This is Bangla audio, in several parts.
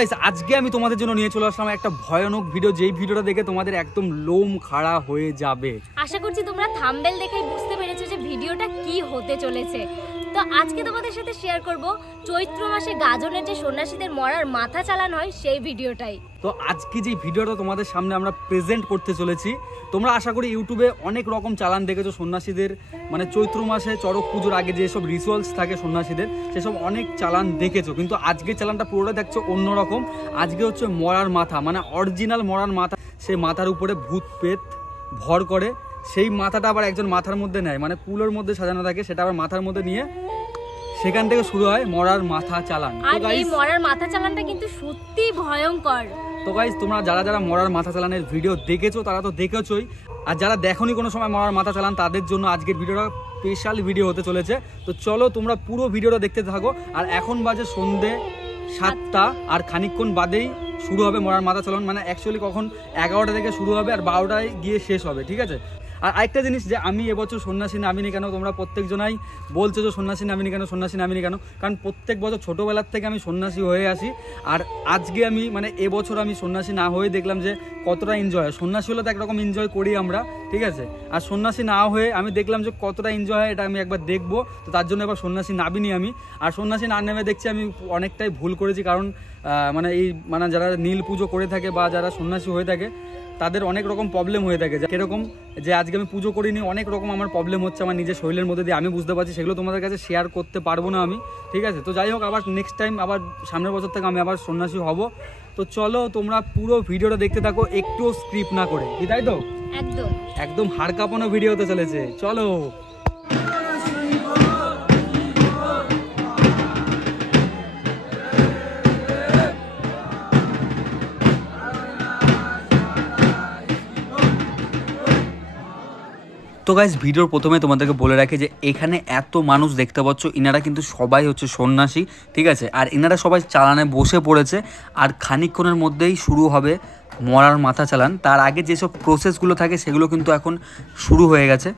গাইস আজকে আমি তোমাদের জন্য নিয়ে চলে আসলাম একটা ভয়ানক ভিডিও, যেই ভিডিওটা দেখে তোমাদের একদম লোম খাড়া হয়ে যাবে। আশা করছি তোমরা থাম্বনেল দেখেই বুঝতে পেরেছো যে ভিডিওটা কি হতে চলেছে। তো আজকে তোমাদের সাথে শেয়ার করব চৈত্র মাসে গাজনের যে সন্ন্যাসীদের মরার মাথা চালানো হয় সেই ভিডিওটাই। তো আজকে যে ভিডিওটা তোমাদের সামনে আমরা প্রেজেন্ট করতে চলেছি, তোমরা আশা করি ইউটিউবে অনেক রকম চালান দেখেছো সন্ন্যাসীদের, মানে চৈত্র মাসে চড়ক পুজোর আগে যেসব রিচুয়ালস থাকে সন্ন্যাসীদের, সেসব অনেক চালান দেখেছো। কিন্তু আজকে চালানটা পুরোটা দেখছো অন্যরকম। আজকে হচ্ছে মরার মাথা, মানে অরিজিনাল মরার মাথা। সেই মাথার উপরে ভূত পেত ভর করে, সেই মাথাটা আবার একজন মাথার মধ্যে নেয়, মানে কুলোর মধ্যে সাজানো থাকে, সেটা আবার মাথার মধ্যে নিয়ে সেখান থেকে শুরু হয় মরার মাথা চালান। আর এই মরার মাথা চালানটা কিন্তু সত্যি ভয়ঙ্কর। তো গাইস তোমরা যারা যারা মরার মাথা চালানের ভিডিও দেখেছো তারা তো দেখেছোই, আর যারা দেখোনি কোনো সময় মরার মাথা চালান তাদের জন্য আজকের ভিডিওটা স্পেশাল ভিডিও হতে চলেছে। তো চলো তোমরা পুরো ভিডিওটা দেখতে থাকো। আর এখন বাজে সন্ধে 7টা, আর খানিকক্ষণ বাদেই শুরু হবে মরার মাথা চালান। মানে অ্যাকচুয়ালি কখন 11টা থেকে শুরু হবে আর 12টায় গিয়ে শেষ হবে, ঠিক আছে। আর আরেকটা জিনিস, যে আমি এবছর সন্ন্যাসী নামিনি কেন, তোমরা প্রত্যেকজনাই বলছো যে সন্ন্যাসী নামিনি কেন, সন্ন্যাসী নামিনি কেন। কারণ প্রত্যেক বছর ছোটোবেলার থেকে আমি সন্ন্যাসী হয়ে আসি, আর আজকে আমি মানে এবছর আমি সন্ন্যাসী না হয়ে দেখলাম যে কতটা এনজয় হয়। সন্ন্যাসী হলে তো একরকম এনজয় করি আমরা, ঠিক আছে, আর সন্ন্যাসী না হয়ে আমি দেখলাম যে কতটা এনজয় হয়, এটা আমি একবার দেখবো। তো তার জন্য এবার সন্ন্যাসী নামিনি আমি। আর সন্ন্যাসী না নেমে দেখছি আমি অনেকটাই ভুল করেছি, কারণ মানে যারা নীল পুজো করে থাকে বা যারা সন্ন্যাসী হয়ে থাকে তাদের অনেক রকম প্রবলেম হয়ে থাকে। যেরকম যে আজকে আমি পুজো করিনি, অনেক রকম আমার প্রবলেম হচ্ছে আমার নিজের শরীরের মধ্যে দিয়ে, আমি বুঝতে পারছি। সেগুলো তোমাদের কাছে শেয়ার করতে পারবো না আমি, ঠিক আছে। তো যাই হোক, আবার নেক্সট টাইম আবার সামনের বছর থেকে আমি আবার সন্ন্যাসী হব। তো চলো তোমরা পুরো ভিডিওটা দেখতে থাকো, একটুও স্ক্রিপ্ট না করে, কি তাই তো? একদম একদম হাড় কাঁপানো ভিডিও হতে চলেছে, চলো। তো গাইস ভিডিওর প্রথমে তোমাদেরকে বলে রাখি যে এখানে এত মানুষ দেখতে পাচ্ছ, ইনারা কিন্তু সবাই হচ্ছে সন্ন্যাসী, ঠিক আছে। আর ইনারা সবাই চালানে বসে পড়েছে, আর খানিকক্ষণের মধ্যেই শুরু হবে মরার মাথা চালান। তার আগে যেসব প্রসেসগুলো থাকে সেগুলো কিন্তু এখন শুরু হয়ে গেছে।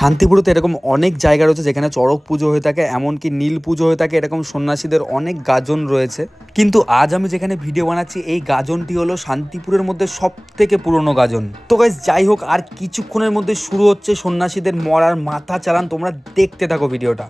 শান্তিপুরেতে এরকম অনেক জায়গা রয়েছে যেখানে চড়ক পুজো হয়ে থাকে, এমনকি নীল পুজো হয়ে থাকে। এরকম সন্ন্যাসীদের অনেক গাজন রয়েছে, কিন্তু আজ আমি যেখানে ভিডিও বানাচ্ছি এই গাজনটি হলো শান্তিপুরের মধ্যে সব থেকে পুরনো গাজন। তো গাইস যাই হোক, আর কিছুক্ষণের মধ্যে শুরু হচ্ছে সন্ন্যাসীদের মরার মাথা চালান। তোমরা দেখতে থাকো ভিডিওটা।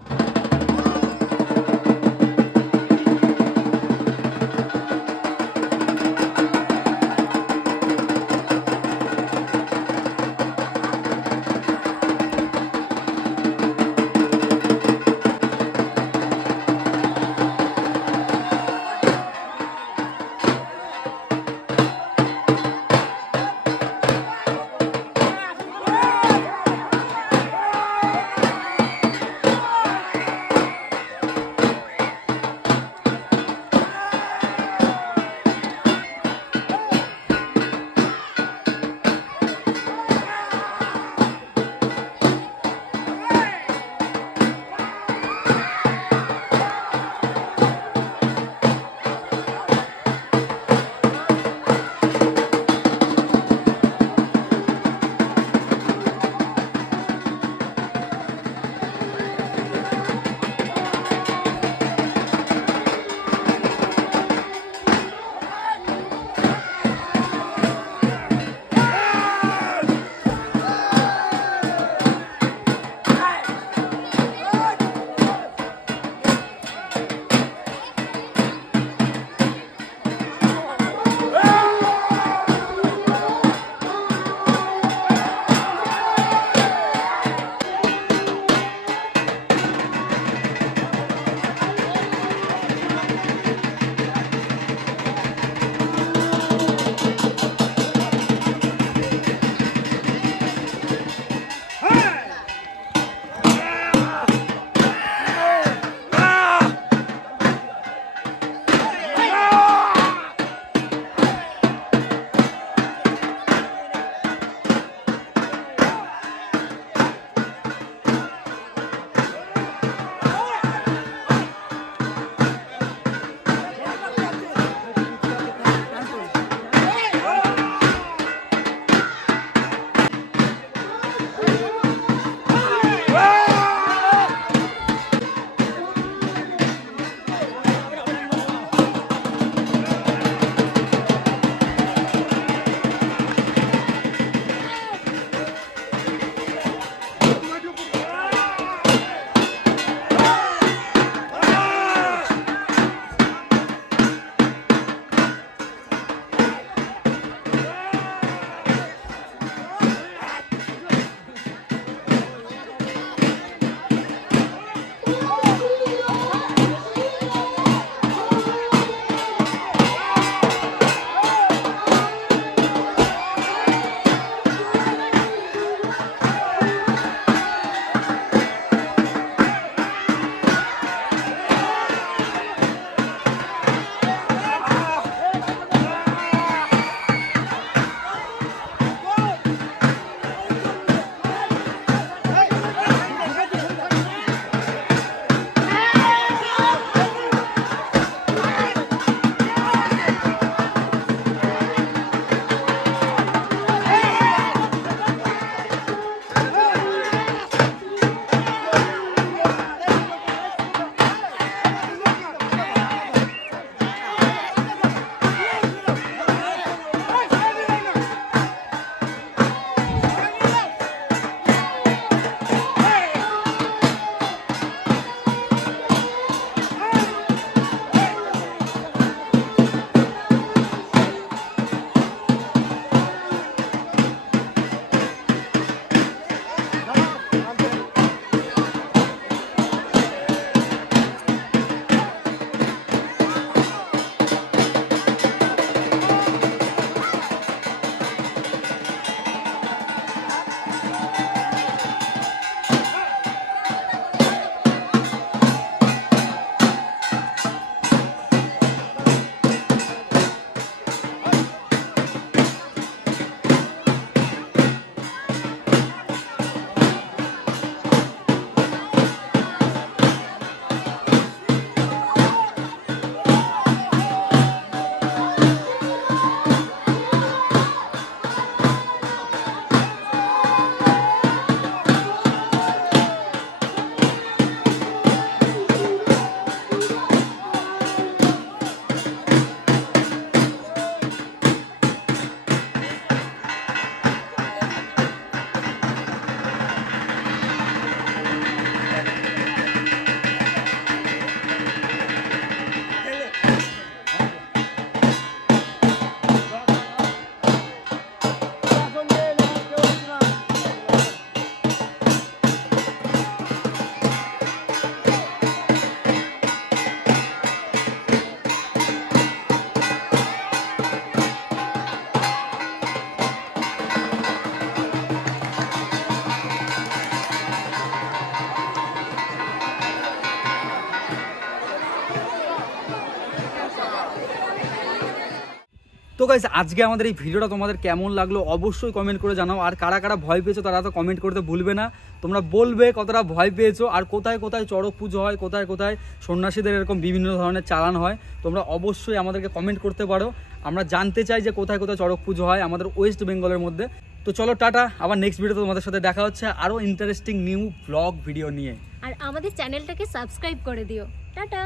গাইস আজকে আমাদের এই ভিডিওটা তোমাদের কেমন লাগলো অবশ্যই কমেন্ট করে জানাও। আর কারা কারা ভয় পেয়েছো তারা তো কমেন্ট করতে ভুলবে না। তোমরা বলবে কতটা ভয় পেয়েছো, আর কোথায় কোথায় চড়ক পুজো হয়, কোথায় কোথায় সন্ন্যাসীদের এরকম বিভিন্ন ধরনের চালান হয়, তোমরা অবশ্যই আমাদেরকে কমেন্ট করতে পারো। আমরা জানতে চাই যে কোথায় কোথায় চড়ক পুজো হয় আমাদের ওয়েস্ট বেঙ্গলের মধ্যে। তো চলো টাটা, আবার নেক্সট ভিডিওতে তোমাদের সাথে দেখা হচ্ছে আরও ইন্টারেস্টিং নিউ ব্লগ ভিডিও নিয়ে। আর আমাদের চ্যানেলটাকে সাবস্ক্রাইব করে দিও। টাটা।